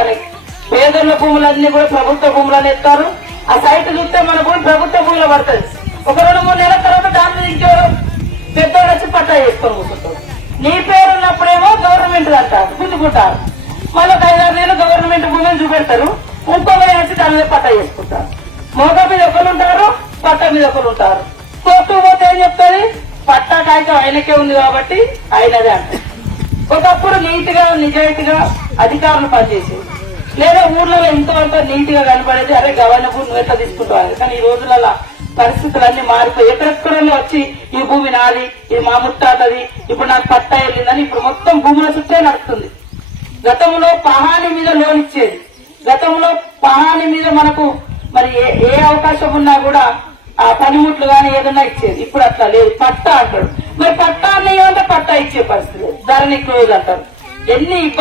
అవుతాయి. పేదల భూములన్నీ కూడా ప్రభుత్వ భూములని ఎత్తారు. ఆ సైట్ చూస్తే మన భూమి ప్రభుత్వ భూమిలో పడుతుంది. ఒక 2-3 నెలల తర్వాత దాని మీద ఇంకెవరు పెద్దోళ్ళు వచ్చి పట్టా చేసుకొని కూర్చుంటారు. నీ పేరు ఉన్నప్పుడేమో గవర్నమెంట్ అంటారు, గుంజుకుంటారు. మళ్ళీ ఒక 5-6 నెలలు గవర్నమెంట్ భూమిని చూపెడతారు. ఇంకొక వచ్చి దాని మీద పట్టా చేసుకుంటారు. మోగ మీద ఒకరు ఉంటారు, పట్ట మీద ఒకరు ఉంటారు. కోర్టు పోతే ఏం చెప్తుంది? పట్టా కాగితం ఆయనకే ఉంది కాబట్టి ఆయనదే అంటారు. ఒకప్పుడు నీతిగా నిజాయితీగా అధికారులు పనిచేసేది, లేదా ఊర్లలో ఎంతో అంత నీట్ గా కనపడేది. అరే గవర్న భూమి నువ్వు ఎట్లా తీసుకుంటావు. కానీ ఈ రోజులలో పరిస్థితులన్నీ మారిపోయి ఎక్కడెక్కడన్నా వచ్చి ఈ భూమి నాది, ఇది మా ముట్టాతది, ఇప్పుడు నాకు పట్టా వెళ్ళిందని ఇప్పుడు మొత్తం భూముల చుట్టే నడుస్తుంది. గతంలో పహాని మీద లోన్ ఇచ్చేది. గతంలో పహాని మీద మనకు మరి ఏ అవకాశం ఉన్నా కూడా ఆ పనిముట్లు గానీ ఏదన్నా ఇచ్చేది. ఇప్పుడు అట్లా లేదు, పట్టా అంటాడు. మరి పట్టా అన్నయ్య అంటే పట్టా ఇచ్చే పరిస్థితి లేదు. ధరణి క్లోజ్ అంటారు. ఎన్ని